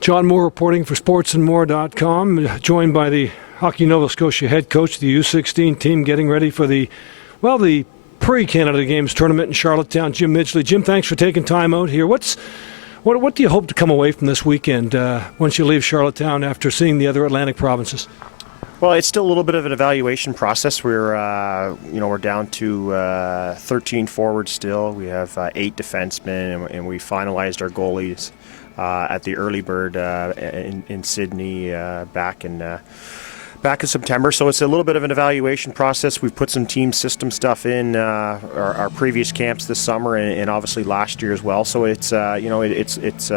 John Moore reporting for sportsandmore.com, joined by the Hockey Nova Scotia head coach of the U16 team, getting ready for the pre-Canada Games tournament in Charlottetown, Jim Midgley. Jim, thanks for taking time out here. What do you hope to come away from this weekend once you leave Charlottetown after seeing the other Atlantic provinces? Well, it's still a little bit of an evaluation process. We're down to 13 forwards still. We have 8 defensemen, and we finalized our goalies at the early bird in Sydney back in September. So it's a little bit of an evaluation process. We've put some team system stuff in our previous camps this summer and obviously last year as well. So it's it's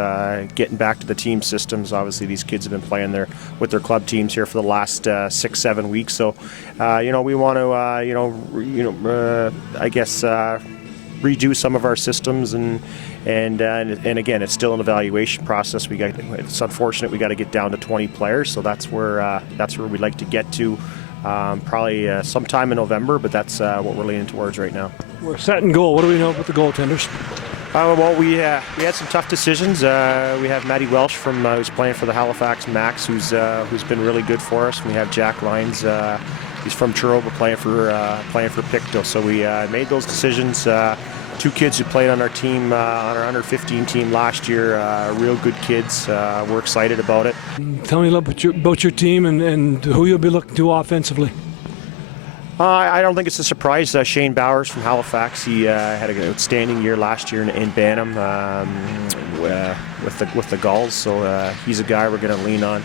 getting back to the team systems. Obviously, these kids have been playing with their club teams here for the last 6-7 weeks. So we want to I guess redo some of our systems and again, it's still an evaluation process. It's unfortunate we got to get down to 20 players, so that's where we'd like to get to probably sometime in November, but that's what we're leaning towards right now. We're set in goal. What do we know about the goaltenders? Well, we had some tough decisions. We have Matty Welsh who's playing for the Halifax Max, who's been really good for us. We have Jack Lyons. He's from Truro, playing for Pictou. So we made those decisions. 2 kids who played on our team, on our under 15 team last year, real good kids. We're excited about it. Tell me a little about your team and who you'll be looking to offensively. I don't think it's a surprise. Shane Bowers from Halifax, he had an outstanding year last year in Bantam with the Gulls, so he's a guy we're going to lean on.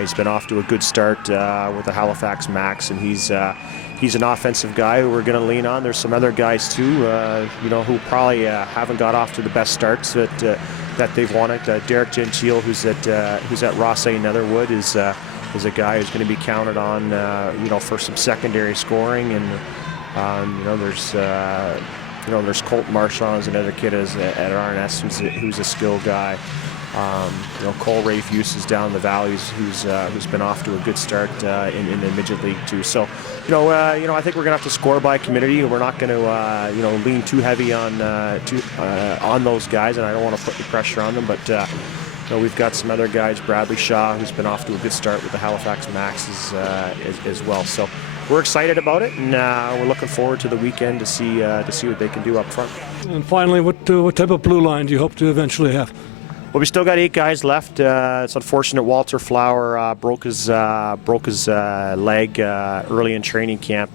He's been off to a good start with the Halifax Max, and he's an offensive guy who we're going to lean on. There's some other guys too, who probably haven't got off to the best starts that they've wanted. Derek Gentile, who's at Rossay Netherwood, is a guy who's going to be counted on, for some secondary scoring. And there's Colt Marchand, is another kid at HNS who's a skilled guy. Cole Rafe-Hughes is down in the valleys, who's been off to a good start in the midget league too. So, I think we're gonna have to score by community. We're not going to, lean too heavy on those guys, and I don't want to put the pressure on them. But we've got some other guys, Bradley Shaw, who's been off to a good start with the Halifax Maxes as well. So we're excited about it, and we're looking forward to the weekend to see what they can do up front. And finally, what type of blue line do you hope to eventually have? Well, we still got 8 guys left. It's unfortunate Walter Flower broke his leg early in training camp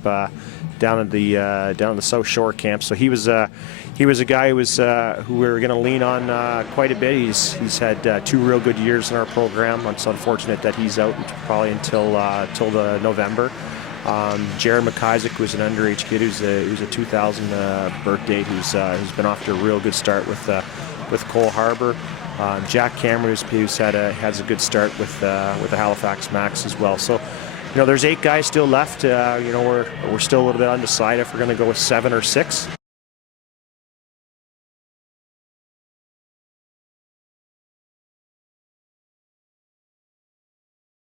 down at the South Shore camp. So he was a guy who we were going to lean on quite a bit. He's had 2 real good years in our program. It's unfortunate that he's out probably until the November. Jared McIsaac, who's an underage kid, who's a 2000 birth date, who's been off to a real good start with Cole Harbour. Jack Cameron, who's has a good start with the Halifax Max as well. So, there's 8 guys still left. We're still a little bit undecided if we're going to go with 7 or 6.